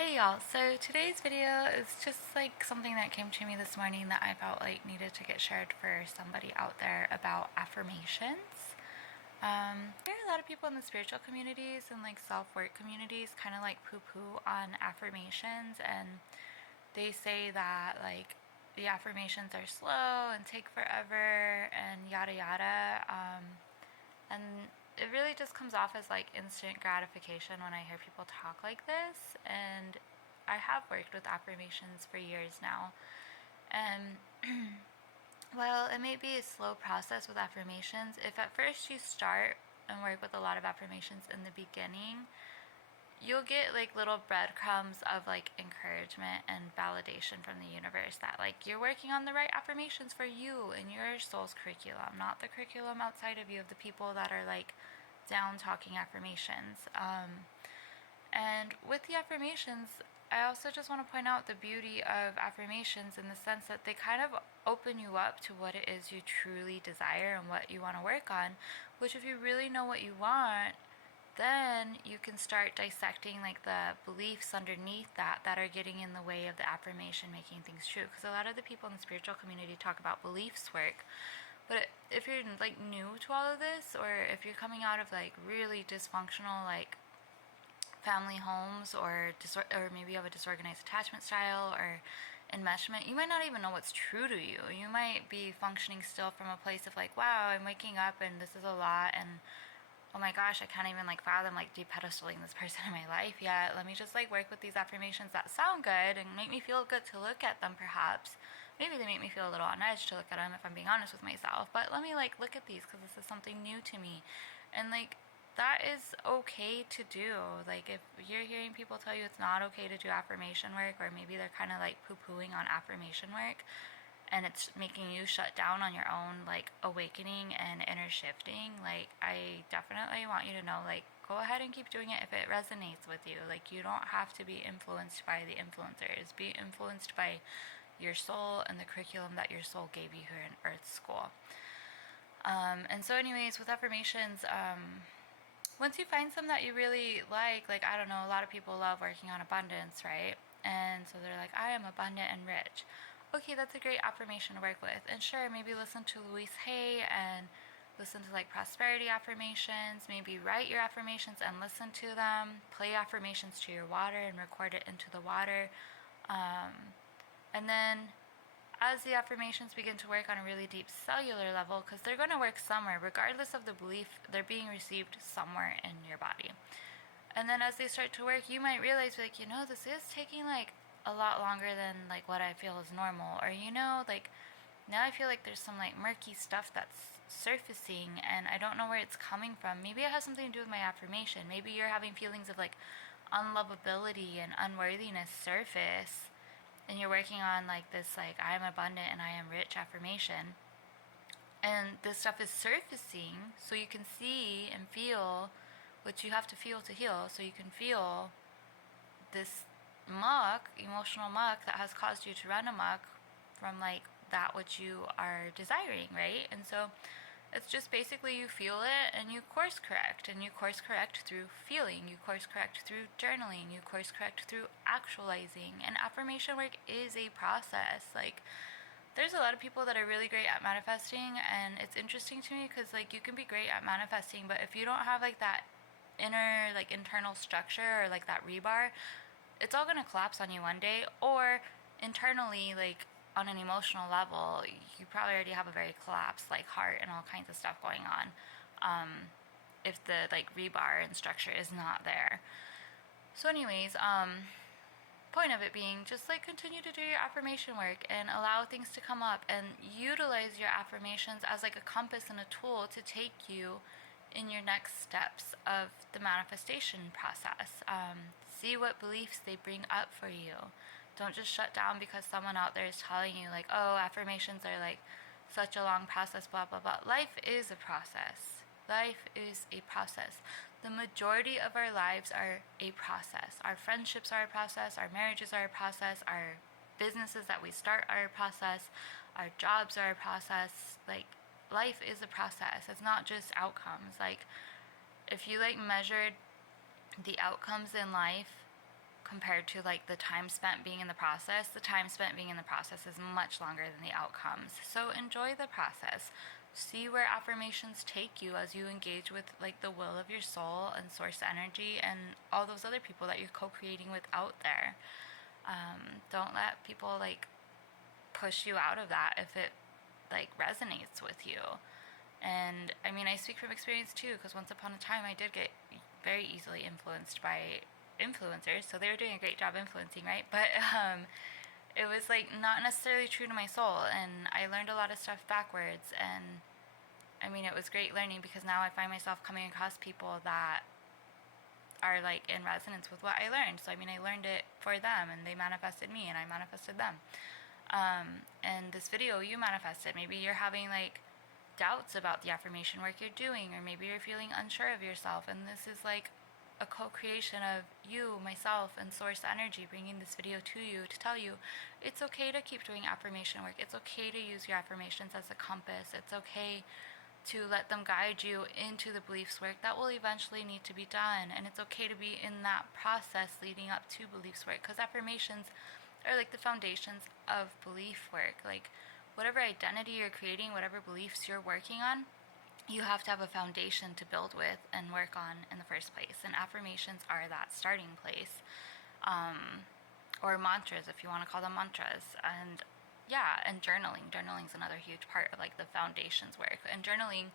Hey y'all, so today's video is just like something that came to me this morning that I felt like needed to get shared for somebody out there about affirmations. There are a lot of people in the spiritual communities and like self-work communities kind of like poo-poo on affirmations, and they say that like the affirmations are slow and take forever and yada yada. And it really just comes off as like instant gratification when I hear people talk like this. And I have worked with affirmations for years now. And while it may be a slow process with affirmations, if at first you start and work with a lot of affirmations in the beginning, you'll get like little breadcrumbs of like encouragement and validation from the universe that like you're working on the right affirmations for you and your soul's curriculum, not the curriculum outside of you of the people that are like down talking affirmations. And with the affirmations, I also just want to point out the beauty of affirmations in the sense that they kind of open you up to what it is you truly desire and what you want to work on, which if you really know what you want, then you can start dissecting like the beliefs underneath that are getting in the way of the affirmation making things true. Because a lot of the people in the spiritual community talk about beliefs work, but if you're like new to all of this, or if you're coming out of like really dysfunctional like family homes, or maybe you have a disorganized attachment style or enmeshment, you might not even know what's true to you. You might be functioning still from a place of like, wow, I'm waking up and this is a lot, and oh my gosh, I can't even like fathom like de-pedestaling this person in my life yet. Let me just like work with these affirmations that sound good and make me feel good to look at them perhaps. Maybe they make me feel a little on edge to look at them if I'm being honest with myself. But let me like look at these because this is something new to me. And like that is okay to do. Like if you're hearing people tell you it's not okay to do affirmation work, or maybe they're kind of like poo-pooing on affirmation work, and it's making you shut down on your own like awakening and inner shifting, like I definitely want you to know, like go ahead and keep doing it if it resonates with you. Like you don't have to be influenced by the influencers. Be influenced by your soul and the curriculum that your soul gave you here in Earth School. And so anyways, with affirmations, once you find some that you really like I don't know, a lot of people love working on abundance, right? And so they're like, I am abundant and rich. Okay, that's a great affirmation to work with. And sure, maybe listen to Louise Hay and listen to like prosperity affirmations. Maybe write your affirmations and listen to them. Play affirmations to your water and record it into the water. And then as the affirmations begin to work on a really deep cellular level, because they're going to work somewhere, regardless of the belief, they're being received somewhere in your body. And then as they start to work, you might realize like, this is taking like a lot longer than like what I feel is normal, or like now I feel like there's some like murky stuff that's surfacing and I don't know where it's coming from. Maybe it has something to do with my affirmation. Maybe you're having feelings of like unlovability and unworthiness surface, and you're working on like this like I am abundant and I am rich affirmation, and this stuff is surfacing so you can see and feel what you have to feel to heal. So you can feel this muck, emotional muck that has caused you to run amok from like that which you are desiring, right? And so it's just basically you feel it and you course correct, and you course correct through feeling, you course correct through journaling, you course correct through actualizing. And affirmation work is a process. Like there's a lot of people that are really great at manifesting, and it's interesting to me because like you can be great at manifesting, but if you don't have like that inner like internal structure or like that rebar, it's all going to collapse on you one day. Or internally, like on an emotional level, you probably already have a very collapsed like heart and all kinds of stuff going on, if the like rebar and structure is not there. So anyways, point of it being just like continue to do your affirmation work and allow things to come up and utilize your affirmations as like a compass and a tool to take you in your next steps of the manifestation process. See what beliefs they bring up for you. Don't just shut down because someone out there is telling you like, oh, affirmations are like such a long process, blah blah blah. Life is a process. Life is a process. The majority of our lives are a process. Our friendships are a process, our marriages are a process, our businesses that we start are a process, our jobs are a process. Like life is a process. It's not just outcomes. Like if you like measured the outcomes in life compared to like the time spent being in the process. The time spent being in the process is much longer than the outcomes. So enjoy the process. See where affirmations take you as you engage with like the will of your soul and source energy and all those other people that you're co-creating with out there. Don't let people like push you out of that if it like resonates with you. And I mean, I speak from experience too, because once upon a time I did get very easily influenced by influencers, so they were doing a great job influencing, right? But it was like not necessarily true to my soul, and I learned a lot of stuff backwards. And I mean, it was great learning, because now I find myself coming across people that are like in resonance with what I learned. So I mean, I learned it for them, and they manifested me, and I manifested them. And this video you manifested. Maybe you're having like doubts about the affirmation work you're doing, or maybe you're feeling unsure of yourself, and this is like a co-creation of you, myself, and source energy bringing this video to you to tell you it's okay to keep doing affirmation work. It's okay to use your affirmations as a compass. It's okay to let them guide you into the beliefs work that will eventually need to be done, and it's okay to be in that process leading up to beliefs work, because affirmations are like the foundations of belief work. Like whatever identity you're creating, whatever beliefs you're working on, you have to have a foundation to build with and work on in the first place. And affirmations are that starting place. Or mantras, if you want to call them mantras. And yeah, and journaling. Journaling is another huge part of like the foundations work. And journaling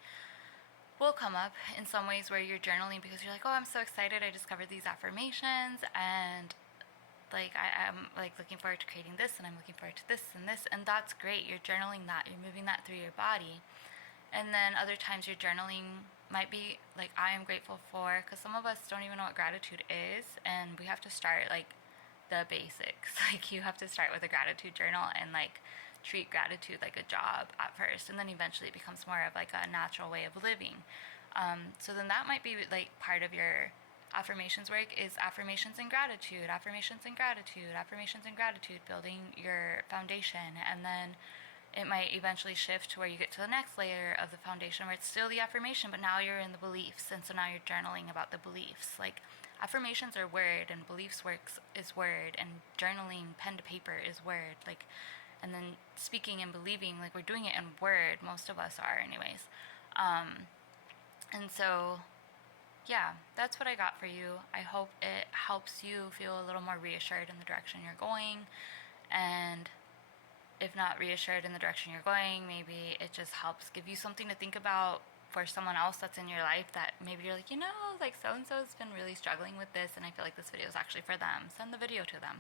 will come up in some ways where you're journaling because you're like, oh, I'm so excited, I discovered these affirmations, and like I'm like looking forward to creating this, and I'm looking forward to this, and that's great. You're journaling that, you're moving that through your body. And then other times your journaling might be like, I am grateful for, because some of us don't even know what gratitude is, and we have to start like the basics. Like you have to start with a gratitude journal and like treat gratitude like a job at first, and then eventually it becomes more of like a natural way of living. So then that might be like part of your affirmations work, is affirmations and gratitude, affirmations and gratitude, affirmations and gratitude, building your foundation. And then it might eventually shift to where you get to the next layer of the foundation where it's still the affirmation, but now you're in the beliefs, and so now you're journaling about the beliefs. Like affirmations are word, and beliefs works is word, and journaling pen to paper is word. Like, and then speaking and believing, like we're doing it in word, most of us are anyways. And so yeah, that's what I got for you. I hope it helps you feel a little more reassured in the direction you're going. And if not reassured in the direction you're going, maybe it just helps give you something to think about for someone else that's in your life that maybe you're like, like so-and-so's been really struggling with this, and I feel like this video is actually for them. Send the video to them.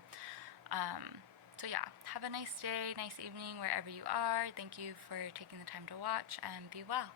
So yeah, have a nice day, nice evening, wherever you are. Thank you for taking the time to watch, and be well.